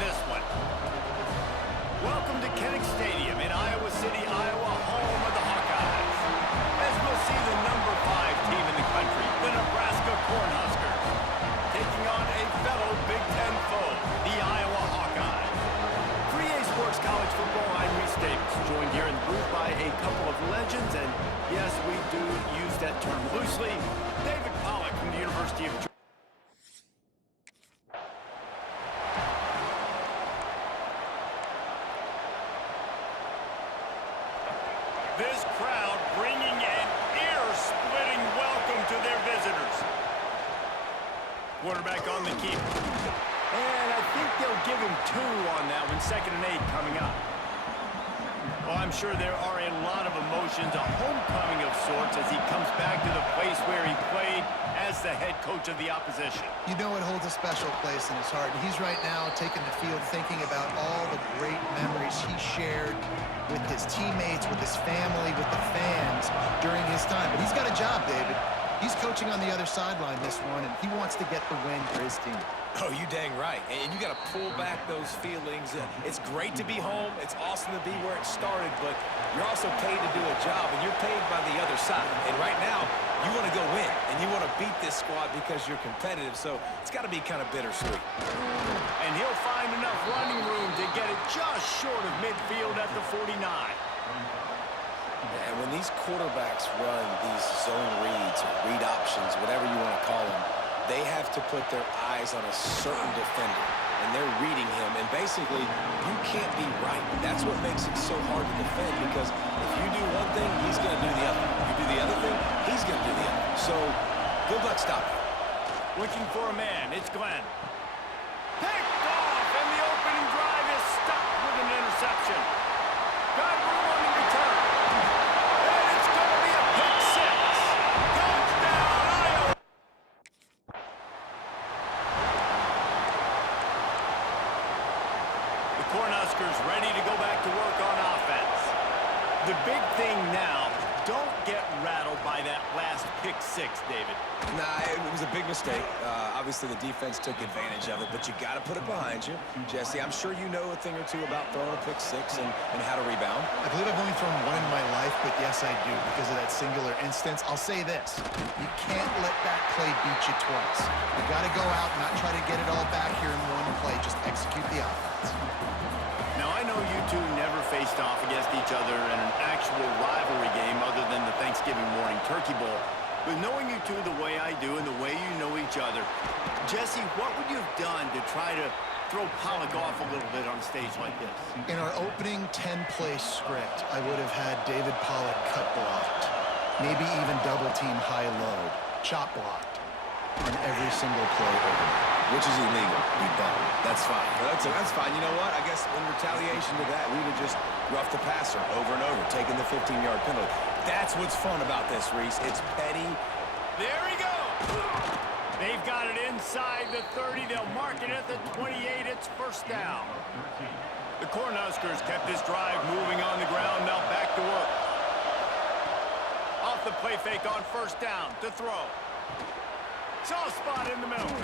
this one. Welcome to Kinnick Stadium in Iowa City, Iowa, home of the Hawkeyes. As we'll see the number 5 team in the country, the Nebraska Cornhuskers, taking on a fellow Big Ten foe, the Iowa Hawkeyes. 3A Sports College Football, I'm Reese Davis, joined here in the booth by a couple of legends, and yes, we do use that term loosely. David Pollack from the University of Georgia. This crowd bringing an ear-splitting welcome to their visitors. Quarterback on the keep. And I think they'll give him 2 on that one. 2nd and 8 coming up. Well, I'm sure there are a lot of emotions, a homecoming of sorts as he comes back to the place where he played as the head coach of the opposition. You know it holds a special place in his heart. And he's right now taking the field thinking about all the great memories he shared with his teammates, with his family, with the fans during his time. But he's got a job, David. He's coaching on the other sideline this one, and he wants to get the win for his team. Oh, you dang right. And you got to pull back those feelings. It's great to be home. It's awesome to be where it started, but you're also paid to do a job, and you're paid by the other side. And right now, you want to go win, and you want to beat this squad because you're competitive, so it's got to be kind of bittersweet. And he'll find enough running room to get it just short of midfield at the 49. And when these quarterbacks run these zone reads or read options, whatever you want to call them, they have to put their eyes on a certain defender, and they're reading him. And basically, you can't be right. That's what makes it so hard to defend, because if you do one thing, he's going to do the other. You do the other thing, he's going to do the other. So, good luck stopping. Looking for a man. It's Glenn. Picked off, and the opening drive is stopped with an interception. Got room on the return. And it's going to be a pick 6. Touchdown, Iowa! The Cornhuskers ready to go back to work on offense. The big thing now, don't get rattled by that last pick 6, David. Nah, it was a big mistake. Obviously, the defense took advantage of it, but you got to put it behind you. Jesse, I'm sure you know a thing or two about throwing a pick 6 and how to rebound. I believe I've only thrown one in my life, but yes, I do, because of that singular instance. I'll say this. You can't let that play beat you twice. You got to go out and not try to get it all back here in one play. Just execute the offense. Now, I know you two never faced off against each other in an actual rivalry game other than the Thanksgiving morning Turkey Bowl. But knowing you two the way I do and the way you know each other, Jesse, what would you have done to try to throw Pollack off a little bit on a stage like this? In our opening 10-play script, I would have had David Pollack cut blocked, maybe even double-team high-load, chop blocked on every single play over. Which is illegal. You bum. That's fine. That's fine. You know what? I guess in retaliation to that, we would just rough the passer over and over, taking the 15-yard penalty. That's what's fun about this, Reese. It's petty. There he goes. They've got it inside the 30. They'll mark it at the 28. It's first down. The Cornhuskers kept this drive moving on the ground. Now back to work. Off the play fake on first down to throw. Saw a spot in the middle.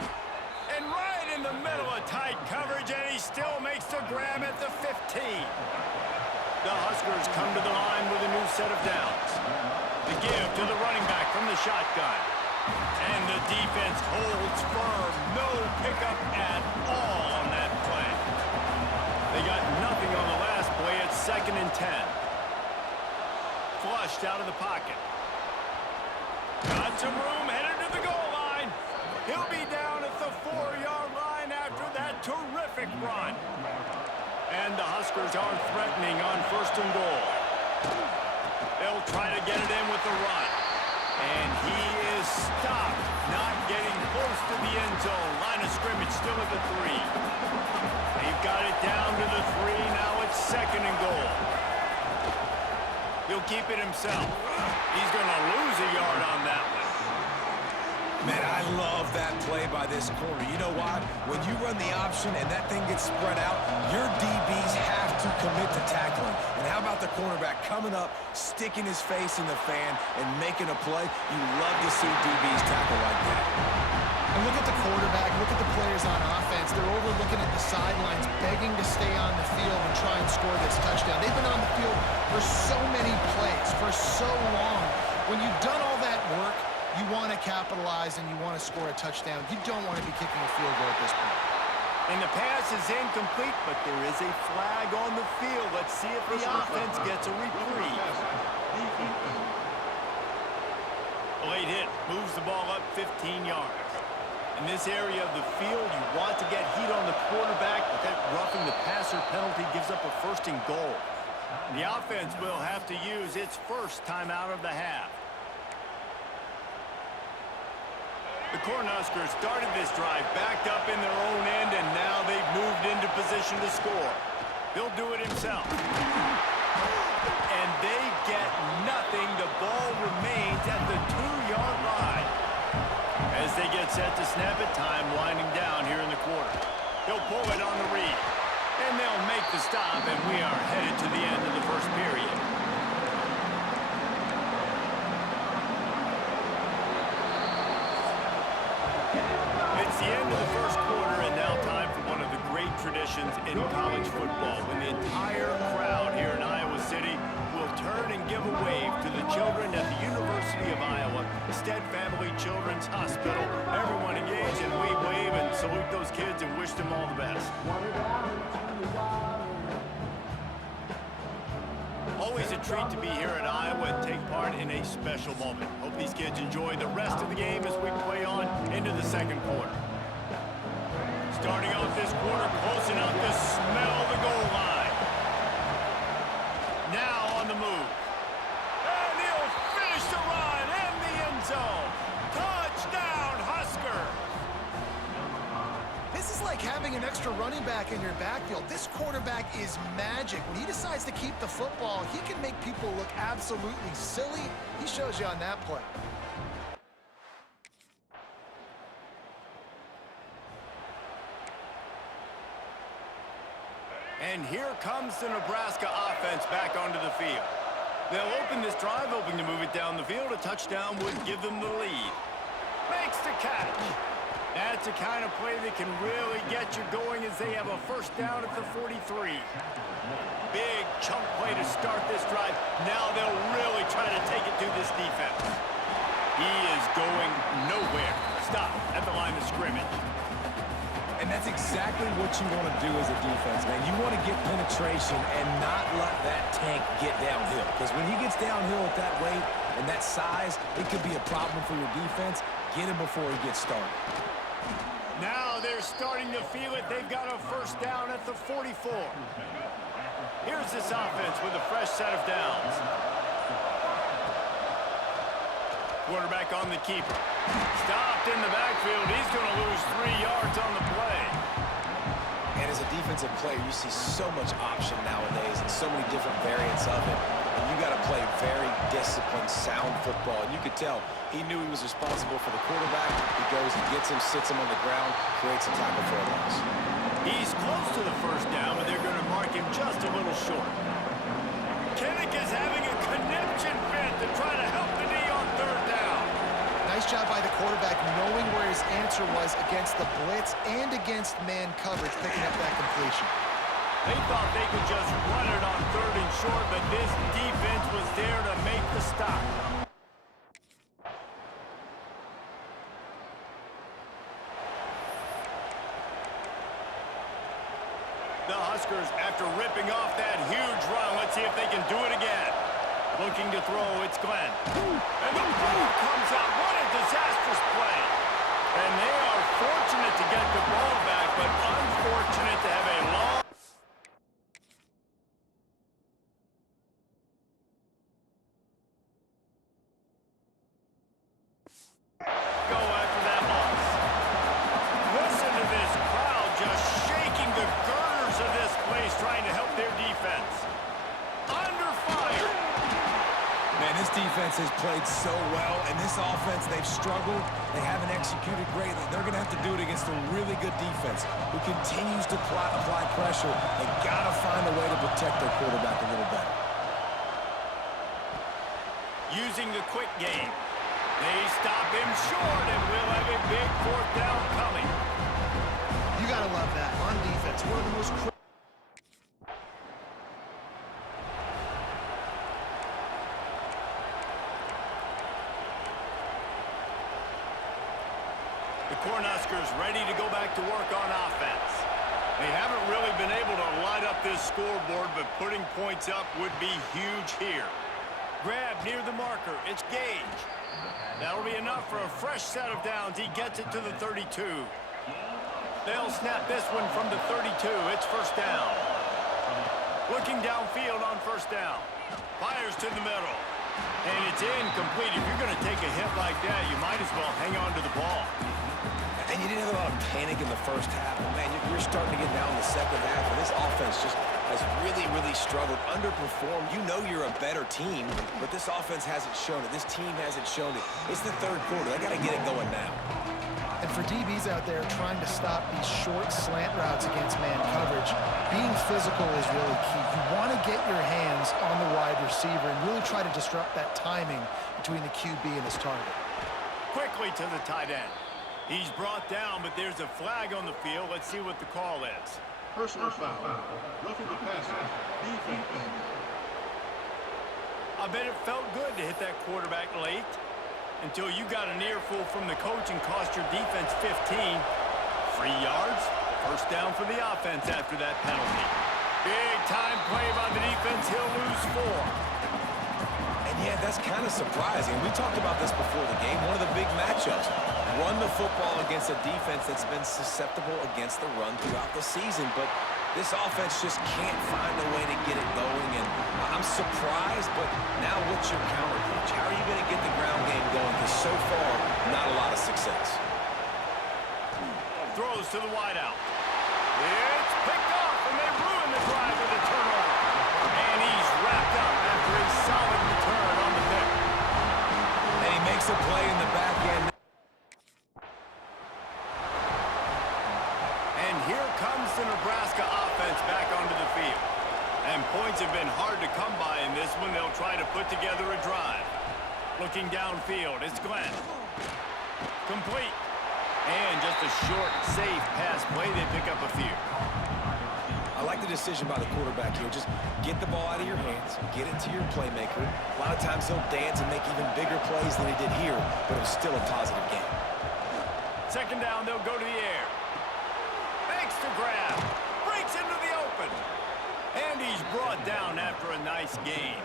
And right in the middle of tight coverage, and he still makes the grab at the 15. The Huskers come to the line with a new set of downs. The give to the running back from the shotgun. And the defense holds firm. No pickup at all on that play. They got nothing on the last play. It's 2nd and 10. Flushed out of the pocket. Got some room, headed to the goal line. He'll be down at the 4-yard line after that terrific run. And the Huskers aren't threatening on 1st and goal. They'll try to get it in with the run. And he is stopped, not getting close to the end zone. Line of scrimmage still at the 3. They've got it down to the 3. Now it's 2nd and goal. He'll keep it himself. He's going to lose a yard on that one. Man, I love that play by this corner. You know why? When you run the option and that thing gets spread out, your DBs have to commit to tackling. And how about the cornerback coming up, sticking his face in the fan, and making a play? You love to see DBs tackle like that. And look at the quarterback, look at the players on offense. They're overlooking looking at the sidelines, begging to stay on the field and try and score this touchdown. They've been on the field for so many plays, for so long. When you've done all that work, you want to capitalize and you want to score a touchdown. You don't want to be kicking a field goal at this point. And the pass is incomplete, but there is a flag on the field. Let's see if the offense gets a reprieve. A late hit moves the ball up 15 yards. In this area of the field, you want to get heat on the quarterback, but that roughing the passer penalty gives up a first and goal. The offense will have to use its first timeout of the half. The Cornhuskers started this drive backed up in their own end, and now they've moved into position to score. He'll do it himself. And they get nothing. The ball remains at the 2-yard line. As they get set to snap it, time winding down here in the quarter. He'll pull it on the read. And they'll make the stop, and we are headed to the end of the first period. It's the end of the first quarter, and now time for one of the great traditions in college football, when the entire crowd here in Iowa City will turn and give a wave to the children at the University of Iowa, Stead Family Children's Hospital. Everyone engage, and we wave and salute those kids and wish them all the best. Always a treat to be here at Iowa and take part in a special moment. Hope these kids enjoy the rest of the game as we play on into the second quarter. Starting off this quarter, close enough to smell the goal line. Now on the move. And he'll finish the run in the end zone. Touchdown, Husker! This is like having an extra running back in your backfield. This quarterback is magic. When he decides to keep the football, he can make people look absolutely silly. He shows you on that play. And here comes the Nebraska offense back onto the field. They'll open this drive, hoping to move it down the field. A touchdown would give them the lead. Makes the catch. That's the kind of play that can really get you going as they have a first down at the 43. Big chunk play to start this drive. Now they'll really try to take it to this defense. He is going nowhere. Stop at the line of scrimmage. And that's exactly what you want to do as a defense, man. You want to get penetration and not let that tank get downhill. Because when he gets downhill at that weight and that size, it could be a problem for your defense. Get him before he gets started. Now they're starting to feel it. They've got a first down at the 44. Here's this offense with a fresh set of downs. Quarterback on the keeper. Stopped in the backfield. He's going to lose 3 yards on the play. And as a defensive player, you see so much option nowadays and so many different variants of it. And you got to play very disciplined, sound football. And you could tell he knew he was responsible for the quarterback. He goes and gets him, sits him on the ground, creates a tackle for a loss. He's close to the first down, but they're going to mark him just a little short. Kinnick is having a conniption fit to try to help the knee on third down. Nice job by the quarterback knowing where his answer was against the blitz and against man coverage, picking up that completion. They thought they could just run it on third and short, but this defense was there to make the stop. The Huskers, after ripping off that huge run, let's see if they can do it again. Looking to throw, it's Glenn. And the ball comes out. What a disastrous play. And they are fortunate to get the ball back, but unfortunate to have a long... go after that loss. Listen to this crowd just shaking the girders of this place, trying to help their defense. Under fire. Man, this defense has played so well, and this offense, they've struggled. They haven't executed greatly. They're going to have to do it against a really good defense who continues to apply pressure. They got to find a way to protect their quarterback a little better. Using the quick game. They stop him short, and we'll have a big fourth down coming. You got to love that. On The Cornhuskers ready to go back to work on offense. They haven't really been able to light up this scoreboard, but putting points up would be huge here. Grab near the marker. It's Gage. That'll be enough for a fresh set of downs. He gets it to the 32. They'll snap this one from the 32. It's first down. Looking downfield on first down. Fires to the middle. And it's incomplete. If you're going to take a hit like that, you might as well hang on to the ball. And you didn't have a lot of panic in the first half. But man, you're starting to get down in the second half, and this offense just has really struggled, underperformed. You know you're a better team, but this offense hasn't shown it. This team hasn't shown it. It's the third quarter. They got to get it going now. And for DBs out there trying to stop these short slant routes against man coverage, being physical is really key. You want to get your hands on the wide receiver and really try to disrupt that timing between the QB and his target. Quickly to the tight end. He's brought down, but there's a flag on the field. Let's see what the call is. Personal foul. Roughing the passer. Defense. I bet it felt good to hit that quarterback late until you got an earful from the coach and cost your defense 15. 3 yards. First down for the offense after that penalty. Big time play by the defense. He'll lose 4. And yeah, that's kind of surprising. We talked about this before the game. One of the big matchups. Run the football against a defense that's been susceptible against the run throughout the season. But this offense just can't find a way to get it going. And I'm surprised, but now what's your counter punch? How are you going to get the ground game going? Because so far, not a lot of success. Throws to the wideout. It's picked off, and they ruin the drive with a turnover. And he's wrapped up after a solid return on the pick. And he makes a play in the back end. And here comes the Nebraska offense back onto the field. And points have been hard to come by in this one. They'll try to put together a drive. Looking downfield, it's Glenn. Complete. And just a short, safe pass play. They pick up a few. I like the decision by the quarterback here. Just get the ball out of your hands, get it to your playmaker. A lot of times he'll dance and make even bigger plays than he did here, but it was still a positive game. Second down, they'll go to the air. Makes the grab. Breaks into the open. And he's brought down after a nice gain.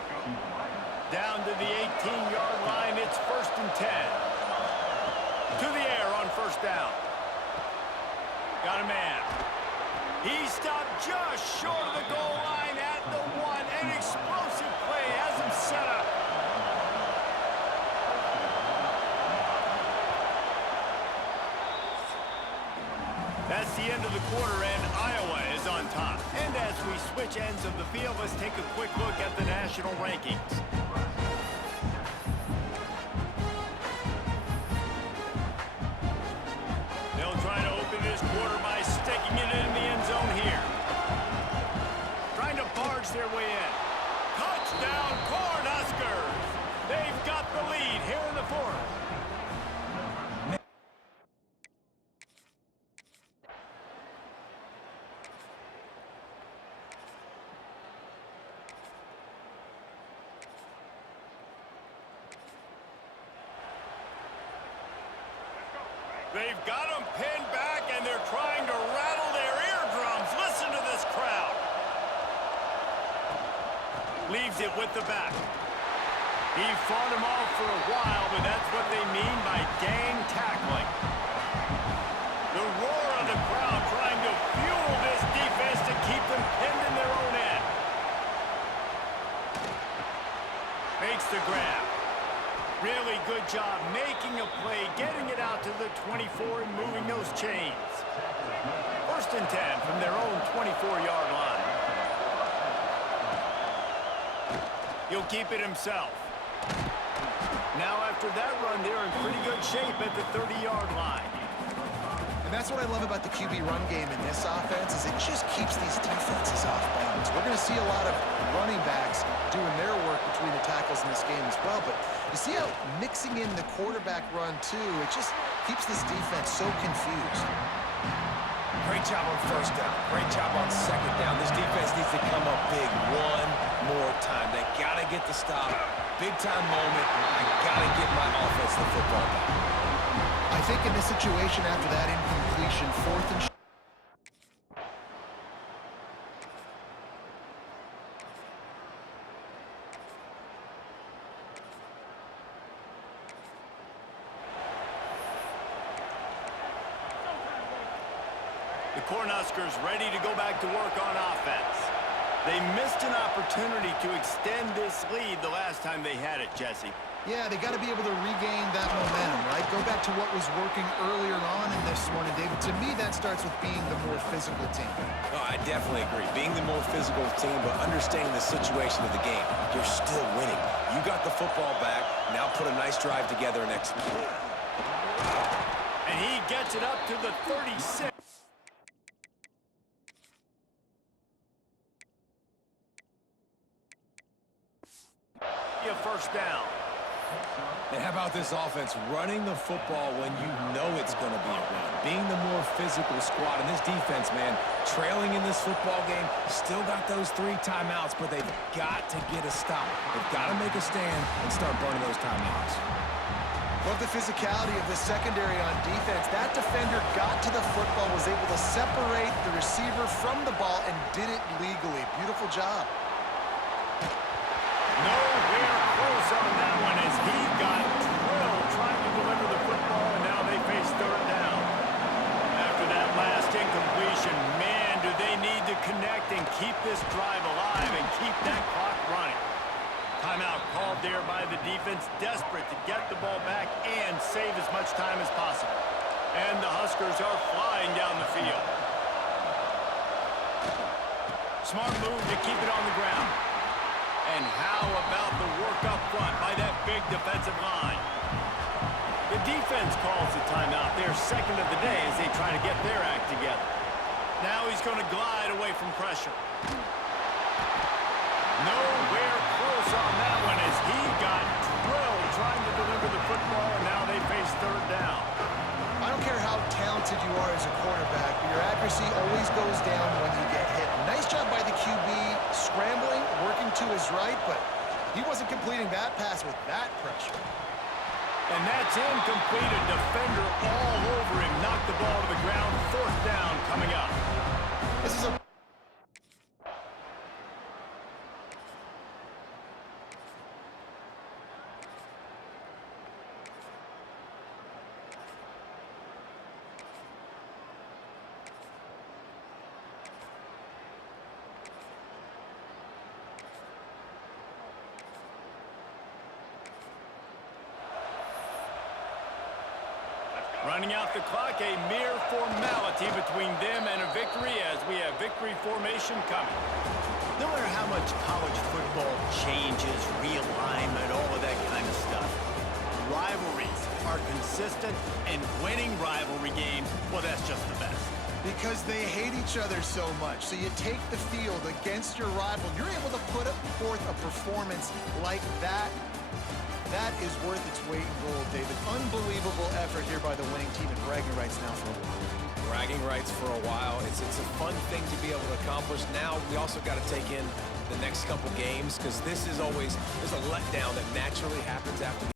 Down to the 18-yard line. It's first and 10. To the air on first down. Got a man. He stopped just short of the goal line at the 1. An explosive play has him set up. That's the end of the quarter, and Iowa is on top. And as we switch ends of the field, let's take a quick look at the national rankings. They'll try to open this quarter by sticking it in the end zone here. Trying to barge their way in. Touchdown, Cornhuskers! They've got the lead here in the fourth. They've got them pinned back, and they're trying to rattle their eardrums. Listen to this crowd. Leaves it with the back. He fought him off for a while, but that's what they mean by gang tackling. The roar of the crowd trying to fuel this defense to keep them pinned in their own end. Makes the grab. Really good job making a play, getting it out to the 24 and moving those chains. First and 10 from their own 24-yard line. He'll keep it himself. Now after that run, they're in pretty good shape at the 30-yard line. And that's what I love about the QB run game in this offense is it just keeps these defenses off balance. We're going to see a lot of running backs doing their work between the tackles in this game as well, but you see how mixing in the quarterback run too, it just keeps this defense so confused. Great job on first down. Great job on second down. This defense needs to come up big one more time. They got to get the stop. Big time moment. I got to get my offense the football back. I I think in this situation after that incompletion, 4th and The Cornhuskers ready to go back to work on offense. They missed an opportunity to extend this lead the last time they had it, Jesse. Yeah, they got to be able to regain that momentum, right? Go back to what was working earlier on in this one. And, David, to me, that starts with being the more physical team. No, I definitely agree. Being the more physical team, but understanding the situation of the game. You're still winning. You got the football back. Now put a nice drive together and execute. And he gets it up to the 36. A first down. And how about this offense running the football when you know it's going to be a run? Being the more physical squad. And this defense, man, trailing in this football game, still got those 3 timeouts, but they've got to get a stop. They've got to make a stand and start burning those timeouts. Love the physicality of the secondary on defense. That defender got to the football, was able to separate the receiver from the ball, and did it legally. Beautiful job. Nowhere close on that one as he got drilled trying to deliver the football, and now they face 3rd down. After that last incompletion, man, do they need to connect and keep this drive alive and keep that clock running. Timeout called there by the defense, desperate to get the ball back and save as much time as possible. And the Huskers are flying down the field. Smart move to keep it on the ground. And how about the work up front by that big defensive line? The defense calls the timeout. They're second of the day as they try to get their act together. Now he's going to glide away from pressure. Nowhere close on that one as he got drilled trying to deliver the football, and now they face 3rd down. I don't care how talented you are as a quarterback, but your accuracy always goes down when you get hit. Nice job by the QB scrambling, working to his right, but he wasn't completing that pass with that pressure. And that's incomplete. A defender all over him. Knocked the ball to the ground. 4th down coming up. This is a running out the clock, a mere formality between them and a victory as we have victory formation coming. No matter how much college football changes, realignment, all of that kind of stuff, rivalries are consistent, and winning rivalry games, well, that's just the best. because they hate each other so much. So you take the field against your rival. You're able to put forth a performance like that. That is worth its weight in gold, David. Unbelievable effort here by the winning team, and bragging rights now for a while. Bragging rights for a while. It's a fun thing to be able to accomplish. Now we also got to take in the next couple games because this is always, there's a letdown that naturally happens after the